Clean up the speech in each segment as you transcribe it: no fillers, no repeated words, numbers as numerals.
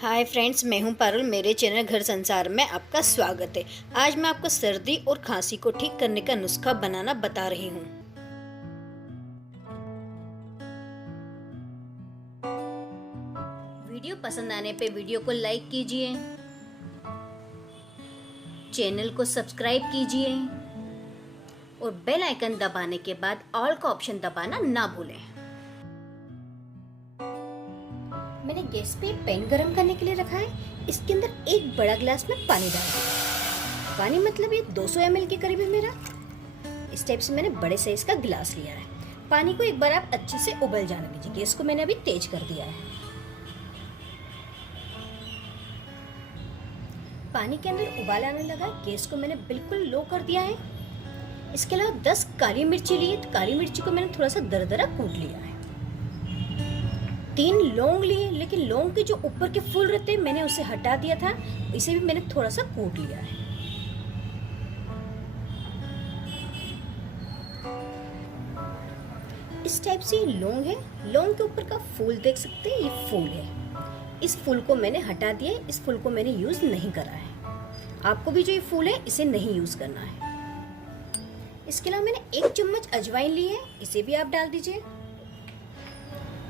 Hi friends, मैं हूं पारुल। मेरे चैनल घर संसार में आपका स्वागत है। आज मैं आपको सर्दी और खांसी को ठीक करने का नुस्खा बनाना बता रही हूं। वीडियो पसंद आने पे वीडियो को लाइक कीजिए, चैनल को सब्सक्राइब कीजिए और बेल आइकन दबाने के बाद ऑल का ऑप्शन दबाना ना भूलें। मैंने गैस पे पैन गरम करने के लिए रखा है। इसके अंदर एक बड़ा गिलास में पानी डाल दिया। पानी मतलब ये 200 ml के करीब है मेरा। इस टाइप से मैंने बड़े साइज का गिलास लिया है। पानी को एक बार आप अच्छे से उबल जाने दीजिए। गैस को मैंने अभी तेज कर दिया है। पानी के अंदर उबाल आने लगा। गैस को मैंने बिल्कुल लो कर दिया है। इसके अलावा 10 काली मिर्ची ली है। काली मिर्ची को मैंने थोड़ा सा दरदरा कूट लिया है। 3 लौंग लिए, लेकिन लौंग के जो ऊपर के फूल रहते हैं मैंने उसे हटा दिया था। इसे भी मैंने थोड़ा सा कूट लिया है। इस टाइप से लौंग है। लौंग के ऊपर का फूल देख सकते हैं, ये फूल है। इस फूल को मैंने हटा दिया है। इस फूल को मैंने यूज नहीं करा है। आपको भी जो ये फूल है इसे नहीं यूज करना है। इसके अलावा मैंने 1 चम्मच अजवाइन ली है, इसे भी आप डाल दीजिए।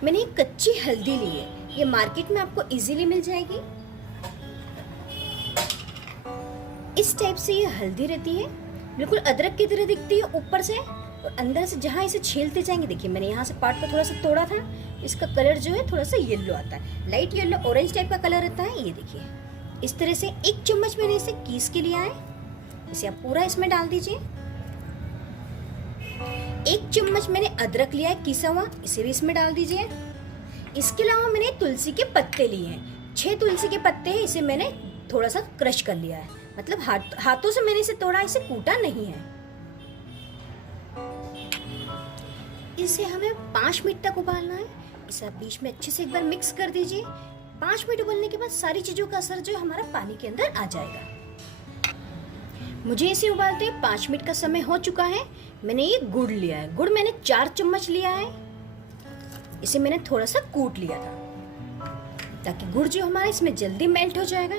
मैंने एक कच्ची हल्दी ली है। ये मार्केट में आपको इजीली मिल जाएगी। इस टाइप से ये हल्दी रहती है, बिल्कुल अदरक की तरह दिखती है ऊपर से, और अंदर से जहाँ इसे छीलते जाएंगे, देखिए मैंने यहाँ से पार्ट को थोड़ा सा तोड़ा था। इसका कलर जो है थोड़ा सा येलो आता है, लाइट येलो ऑरेंज टाइप का कलर रहता है। ये देखिए इस तरह से 1 चम्मच मैंने इसे कीस के लिया है। इसे आप पूरा इसमें डाल दीजिए। 1 चम्मच मैंने अदरक लिया है किसा हुआ, इसे भी इसमें डाल दीजिए। इसके अलावा मैंने तुलसी के पत्ते लिए हैं। 6 तुलसी के पत्ते हैं, इसे मैंने थोड़ा सा क्रश कर लिया है। मतलब हाथों से मैंने इसे तोड़ा, इसे कूटा नहीं है। इसे हमें 5 मिनट तक उबालना है। इसे आप बीच में अच्छे से एक बार मिक्स कर दीजिए। 5 मिनट उबलने के बाद सारी चीजों का असर जो है हमारा पानी के अंदर आ जाएगा। मुझे इसे उबालते 5 मिनट का समय हो चुका है। मैंने ये गुड़ लिया है। गुड़ मैंने 4 चम्मच लिया है। इसे मैंने थोड़ा सा कूट लिया था, ताकि गुड़ जो हमारा इसमें जल्दी मेल्ट हो जाएगा।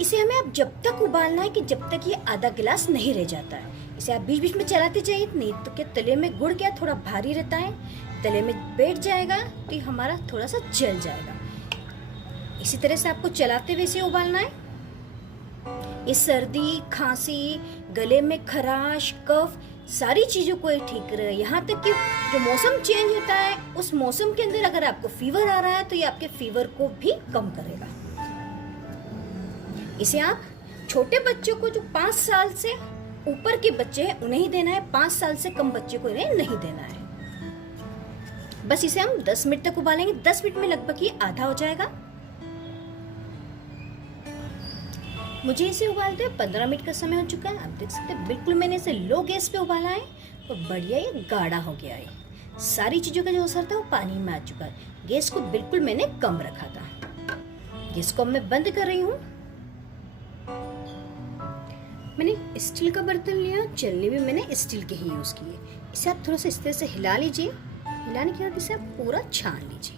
इसे हमें अब जब तक उबालना है कि जब तक ये आधा गिलास नहीं रह जाता है। इसे आप बीच बीच में चलाते जाइए, नहीं तो क्या तले में गुड़ क्या थोड़ा भारी रहता है, तले में बैठ जाएगा तो ये हमारा थोड़ा सा जल जाएगा। इसी तरह से आपको चलाते हुए इसे उबालना है। ये सर्दी, खांसी, गले में खराश, कफ, सारी चीजों को ठीक करे। यहाँ तक कि जो मौसम चेंज होता है उस मौसम के अंदर अगर आपको फीवर आ रहा है तो ये आपके फीवर को भी कम करेगा। इसे आप छोटे बच्चों को, जो 5 साल से ऊपर के बच्चे हैं उन्हें ही देना है। 5 साल से कम बच्चे को इन्हें नहीं देना है। बस इसे हम 10 मिनट तक उबालेंगे। 10 मिनट में लगभग ये आधा हो जाएगा। मुझे इसे उबालते 15 मिनट का समय हो चुका है। आप देख सकते हैं बिल्कुल मैंने इसे लो गैस पे उबाला है और बढ़िया ये गाढ़ा हो गया है। सारी चीज़ों का जो असर था वो पानी में आ चुका है। गैस को बिल्कुल मैंने कम रखा था। गैस को मैं बंद कर रही हूँ। मैंने स्टील का बर्तन लिया। चलनी भी मैंने स्टील के ही यूज़ किए। इसे आप थोड़ा सा इस तरह से हिला लीजिए। हिलाने के बाद इसे आप पूरा छान लीजिए।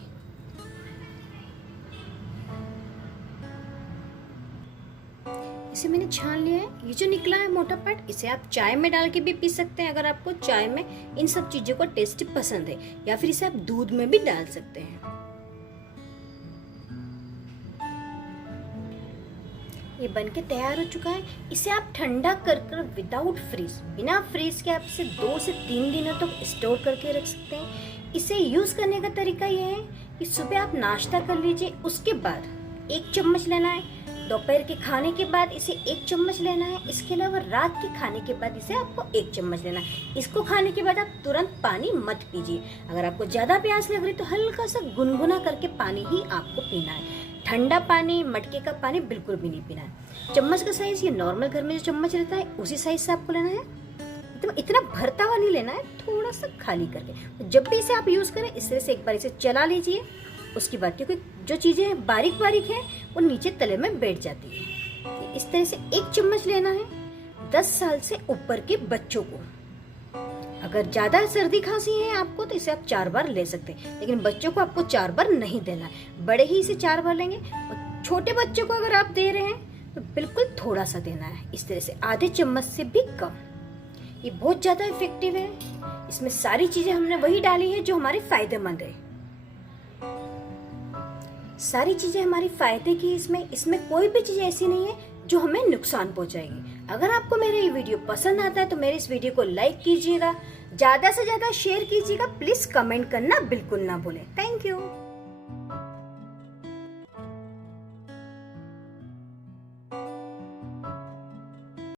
इसे मैंने छान लिया है। ये जो निकला है मोटा पार्ट, इसे आप चाय में डाल के भी पी सकते हैं अगर आपको चाय में इन सब चीजों का टेस्ट पसंद है, या फिर इसे आप दूध में भी डाल सकते हैं। ये बनके तैयार हो चुका है। इसे आप ठंडा कर विदाउट फ्रीज, बिना फ्रीज के आप इसे 2 से 3 दिनों तक स्टोर करके रख सकते हैं। इसे यूज करने का तरीका यह है कि सुबह आप नाश्ता कर लीजिए, उसके बाद 1 चम्मच लेना है। दोपहर के खाने के बाद इसे 1 चम्मच लेना है। इसके अलावा रात के खाने के बाद इसे आपको 1 चम्मच लेना है। इसको खाने के बाद आप तुरंत पानी मत पीजिए। अगर आपको ज्यादा प्यास लग रही तो हल्का सा गुनगुना करके पानी ही आपको पीना है। ठंडा पानी, मटके का पानी बिल्कुल भी नहीं पीना है। चम्मच का साइज ये नॉर्मल घर में जो चम्मच रहता है उसी साइज से आपको लेना है। एकदम इतना भरता हुआ नहीं लेना है, थोड़ा सा खाली करके। जब भी इसे आप यूज करें इस तरह से एक बार इसे चला लीजिए। उसके बाद क्योंकि जो चीजें बारीक बारीक हैं वो नीचे तले में बैठ जाती है। इस तरह से 1 चम्मच लेना है 10 साल से ऊपर के बच्चों को। अगर ज्यादा सर्दी खांसी है आपको तो इसे आप 4 बार ले सकते हैं, लेकिन बच्चों को आपको 4 बार नहीं देना है। बड़े ही इसे 4 बार लेंगे और छोटे बच्चों को अगर आप दे रहे हैं तो बिल्कुल थोड़ा सा देना है, इस तरह से आधे चम्मच से भी कम। ये बहुत ज़्यादा इफेक्टिव है। इसमें सारी चीज़ें हमने वही डाली है जो हमारे फायदेमंद है। सारी चीज़ें हमारी फायदे की, इसमें कोई भी चीज़ ऐसी नहीं है जो हमें नुकसान पहुंचाएगी। अगर आपको मेरा ये वीडियो पसंद आता है तो मेरे इस वीडियो को लाइक कीजिएगा, ज़्यादा से ज़्यादा शेयर कीजिएगा, प्लीज़ कमेंट करना बिल्कुल ना भूलें। Thank you.